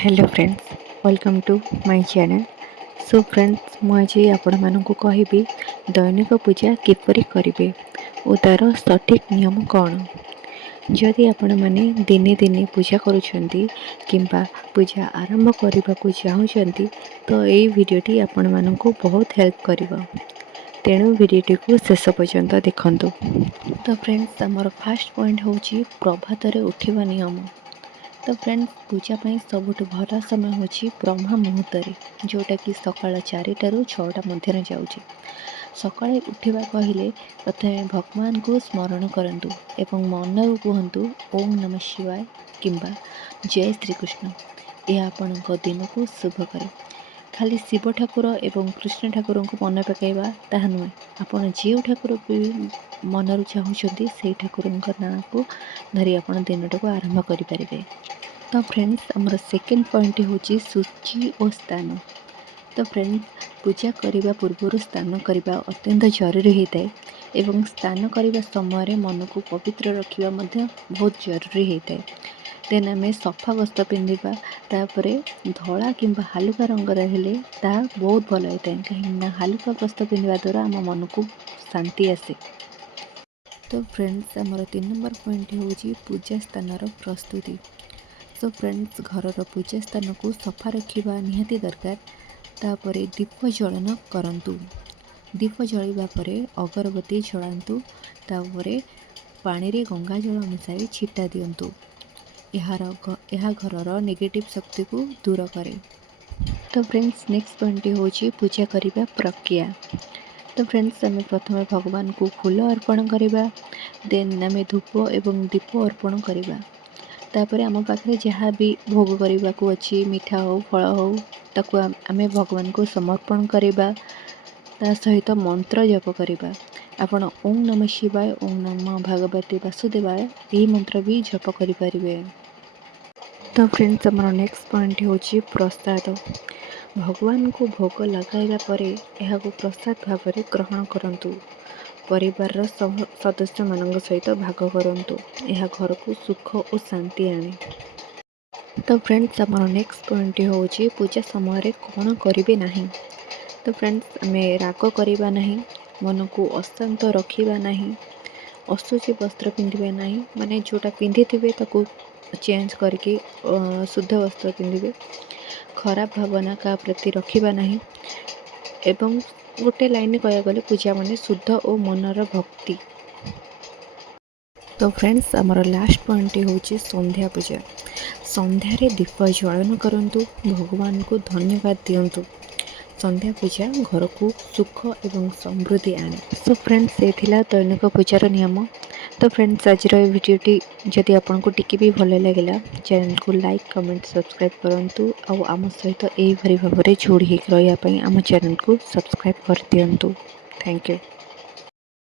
Hello friends, welcome to my channel. So friends, मुझे आपण मानक कहबी दैनिक पूजा किपरि करिवे और तार सठिक नियम कौन। जदि आपण माने दिने दिने पूजा करूछंती किंबा पूजा आरंभ करने को चाहूँगी तो यही वीडियोटी आपण मानक बहुत हेल्प करिवो। तेणु वीडियोटी को शेष पर्यंत देखंतु। तो फ्रेंड्स, आमर फास्ट पॉइंट होची प्रभात रे उठिबा नियम। तो फ्रेंड्स, पूजा पाई सबुठ भल समय होची ब्रह्म मुहूर्त जोटा कि सकाळ 4 ରୁ 6ଟା मध्य जाऊँगी। सकाळे उठिबा कहले प्रथमे भगवान को स्मरण करंतु एवं मनरू कहतु ओम नमः शिवाय किंबा जय श्री कृष्ण। यह आपणक दिन को शुभ करे। खाली शिव ठाकुर एवं कृष्ण ठाकुर को मन पकईवा ताहा नुहे, आपण जो ठाकुर भी मनरू चाहूँगी से ठाकुर नाँ को धरी आप दिन टाक आरंभ करें। तो फ्रेंड्स, आमर सेकेंड पॉइंट होची सूची और स्थान। तो फ्रेंड्स, पूजा करने पूर्व स्नान करने अत्यंत जरूरी होता है एवं स्नान करने समय मन को पवित्र रखा बहुत जरूरी होता है। देन आम सफा वस्त्र पिंधा तापर धला कि हालुका रंगर हेले बहुत भल होता है, कहीं हालुका वस्त्र पिंधा द्वारा आम मन को शांति आसे। तो फ्रेंड्स, आमर 3 नंबर पॉइंट होची पूजा स्थान प्रस्तुति। सो फ्रेंड्स, घरर पूजा स्थान को सफा रखा निहाती दरकार। तापर दीप जलन करंतु। दीप जलवा परे अगरबत्ती जलांतु। तापर पानी रे गंगा जल मिसाई छिटा दियंतु। यह घरर नेगेटिव शक्ति को दूर करे। तो फ्रेंड्स, नेक्स्ट पॉइंट होची पूजा करिबा प्रक्रिया। तो फ्रेंड्स, आम प्रथम भगवान को फूल अर्पण करवा, देन आम धूप एवं दीप अर्पण करवा। तापर आम पाखे जहाँ भी भोग करने को अच्छी मिठा हो फल हो ताकू आम भगवान को समर्पण करवा। ता सहित मंत्र जप करवा। आपण ओम नमः शिवाय, ओम नमः भगवते वासुदेवाय यही मंत्र भी जप करें। तो फ्रेंड्स, आमर नेक्स्ट पॉइंट होची प्रसाद। भगवान को भोग लगाइबा परे एहाको प्रसाद भाव में ग्रहण करंतु। परिवार सदस्य मान सहित भाग करंतु। यह घर को सुख और शांति आने। तो फ्रेंड्स, आमर नेक्स्ट पॉइंट होची पूजा समय कौन करेंगे नहीं। तो फ्रेंड्स, आम राग करवा नहीं, मन को अशांत रखा नहीं, असुची वस्त्र पिंधे नहीं, माने जोटा पिंधि थे चेंज करके शुद्ध वस्त्र पिंधे, खराब भावना का प्रति रखा नहीं एवं गोटे लाइन कह गले पूजा माने शुद्ध और मनर भक्ति। तो फ्रेंड्स, आमर लास्ट पॉइंट होची संध्या पूजा। संध्यारे दीप जलन करंतु, भगवान को धन्यवाद दियंतु। संध्या पूजा घर को सुख एवं समृद्धि आने। सो फ्रेंड्स, ये थिला दैनिक पूजार नियम। तो फ्रेंड्स, आज वीडियोटी जदि आपको टिके भी भल लगे चैनल को लाइक कमेंट सब्सक्राइब करंतु और आम सहित यही भाव में जोड़ी होकर रही आम चैनल को सब्सक्राइब कर दियंतु। Thank you.